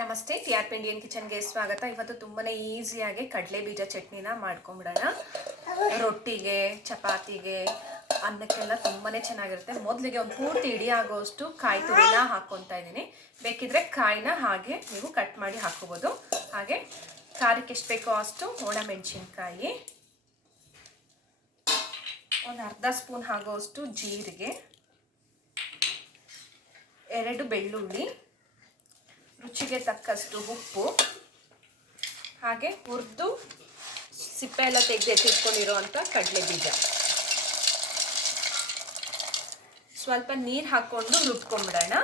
ನಮಸ್ತೆ T R ಪಿಂಡಿಯನ್ ಕಿಚನ್ಗೆ ಸ್ವಾಗತ. ಇವತ್ತು ತುಂಬಾ ಈಸಿಯಾಗಿ ಕಡಲೆ ಬೀಜ ಚಟ್ನಿನ ಮಾಡ್ಕೊಂಬಿಡೋಣ. ರೊಟ್ಟಿಗೆ, ಚಪಾತಿಗೆ, ಅನ್ನಕ್ಕೆಲ್ಲ ತುಂಬಾ ಚೆನ್ನಾಗಿರುತ್ತೆ. ಮೊದಲಿಗೆ ಒಂದು ಪೂರ್ತಿ ಇಡಿ ಆಗೋಷ್ಟು ಕಾಯಿ ತುರಿನ ಹಾಕ್ಕೊತಾ ಇದ್ದೀನಿ. ಬೇಕಿದ್ರೆ ಕಾಯಿನ ಹಾಗೆ ನೀವು ಕಟ್ ಮಾಡಿ ಹಾಕೋಬೋದು ಹಾಗೆ ಖಾರಕ್ಕೆ ಎಷ್ಟು ಬೇಕೋ ಅಷ್ಟು ಒಣಮೆಣಸಿನ್ಕಾಯಿ, ಒಂದು ಅರ್ಧ ಸ್ಪೂನ್ ಆಗೋಷ್ಟು ಜೀರಿಗೆ, ಎರಡು ಬೆಳ್ಳುಳ್ಳಿ ರುಚಿಗೆ ತಕ್ಕಷ್ಟು ಉಪ್ಪು, ಹಾಗೆ ಹುರಿದು ಸಿಪ್ಪೆ ಎಲ್ಲ ತೆಗೆದು ಅಂಥ ಕಡಲೆ ಬೀಜ ಸ್ವಲ್ಪ ನೀರು ಹಾಕ್ಕೊಂಡು ರುಬ್ಕೊಂಬಿಡೋಣ.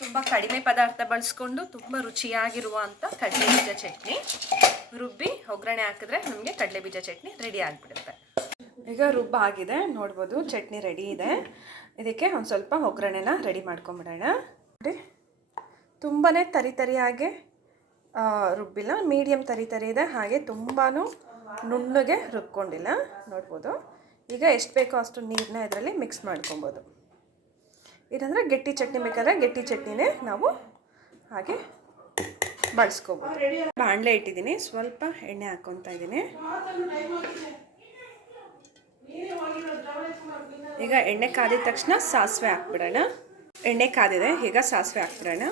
ತುಂಬ ಕಡಿಮೆ ಪದಾರ್ಥ ಬಳಸ್ಕೊಂಡು ತುಂಬ ರುಚಿಯಾಗಿರುವಂಥ ಕಡಲೆ ಬೀಜ ಚಟ್ನಿ. ರುಬ್ಬಿ ಒಗ್ಗರಣೆ ಹಾಕಿದ್ರೆ ನಮಗೆ ಕಡಲೆ ಬೀಜ ಚಟ್ನಿ ರೆಡಿ ಆಗಿಬಿಡುತ್ತೆ. ಈಗ ರುಬ್ಬ ಆಗಿದೆ, ನೋಡ್ಬೋದು ಚಟ್ನಿ ರೆಡಿ ಇದೆ. ಇದಕ್ಕೆ ಒಂದು ಸ್ವಲ್ಪ ಒಗ್ಗರಣೆನ ರೆಡಿ ಮಾಡ್ಕೊಂಬಿಡೋಣ. ನೋಡಿ ತುಂಬಾ ತರಿ ತರಿಯಾಗಿ ರುಬ್ಬಿಲ್ಲ. ಮೀಡಿಯಮ್ ತರಿ ತರಿ ಇದೆ, ಹಾಗೆ ತುಂಬಾ ನುಣ್ಣಗೆ ರುಬ್ಕೊಂಡಿಲ್ಲ. ನೋಡ್ಬೋದು. ಈಗ ಎಷ್ಟು ಬೇಕೋ ಅಷ್ಟು ನೀರನ್ನ ಇದರಲ್ಲಿ ಮಿಕ್ಸ್ ಮಾಡ್ಕೊಬೋದು. ಇದಂದರೆ ಗಟ್ಟಿ ಚಟ್ನಿ ಬೇಕಾದ್ರೆ ಗಟ್ಟಿ ಚಟ್ನಿನೇ ನಾವು ಹಾಗೆ ಬಳಸ್ಕೊಬೋದು. ಬಾಣಲೆ ಇಟ್ಟಿದ್ದೀನಿ. ಸ್ವಲ್ಪ ಎಣ್ಣೆ ಹಾಕ್ಕೊತಾ ಇದ್ದೀನಿ. ಈಗ ಎಣ್ಣೆ ಕಾದಿದ ತಕ್ಷಣ ಸಾಸಿವೆ ಹಾಕ್ಬಿಡೋಣ. ಎಣ್ಣೆ ಕಾದಿದೆ, ಈಗ ಸಾಸಿವೆ ಹಾಕ್ಬಿಡೋಣ.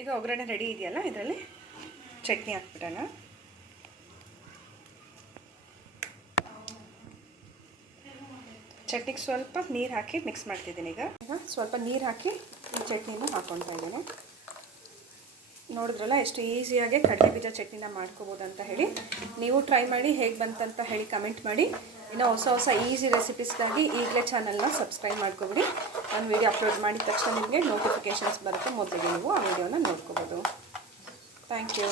ಈಗ ಒಗ್ಗರಣೆ ರೆಡಿ ಇದೆಯಲ್ಲ, ಇದರಲ್ಲಿ ಚಟ್ನಿ ಹಾಕ್ಬಿಡೋಣ. ಚಟ್ನಿಗೆ ಸ್ವಲ್ಪ ನೀರು ಹಾಕಿ ಮಿಕ್ಸ್ ಮಾಡ್ತಿದ್ದೀನಿ ಈಗ. ಸ್ವಲ್ಪ ನೀರು ಹಾಕಿ ಈ ಚಟ್ನಿನ ಹಾಕ್ಕೊತಾ ಇದ್ದೀನಿ. ನೋಡಿದ್ರಲ್ಲ, ಎಷ್ಟು ಈಸಿಯಾಗಿ ಕಡಲೆ ಬೀಜ ಚಟ್ನಿನ ಮಾಡ್ಕೋಬೋದು ಅಂತ ಹೇಳಿ ನೀವು ಟ್ರೈ ಮಾಡಿ ಹೇಗೆ ಬಂತಂತ ಹೇಳಿ ಕಮೆಂಟ್ ಮಾಡಿ. ಇನ್ನು ಹೊಸ ಹೊಸ ಈಸಿ ರೆಸಿಪೀಸ್ಗಾಗಿ ಈಗಲೇ ಚಾನಲ್ನ ಸಬ್ಸ್ಕ್ರೈಬ್ ಮಾಡ್ಕೊಬಿಡಿ. ನಾನು ವೀಡಿಯೋ ಅಪ್ಲೋಡ್ ಮಾಡಿದ ತಕ್ಷಣ ನಿಮಗೆ ನೋಟಿಫಿಕೇಷನ್ಸ್ ಬರುತ್ತೆ, ಮೊದಲಿಗೆ ನೀವು ಆ ವಿಡಿಯೋನ ನೋಡ್ಕೋಬೋದು. Thank you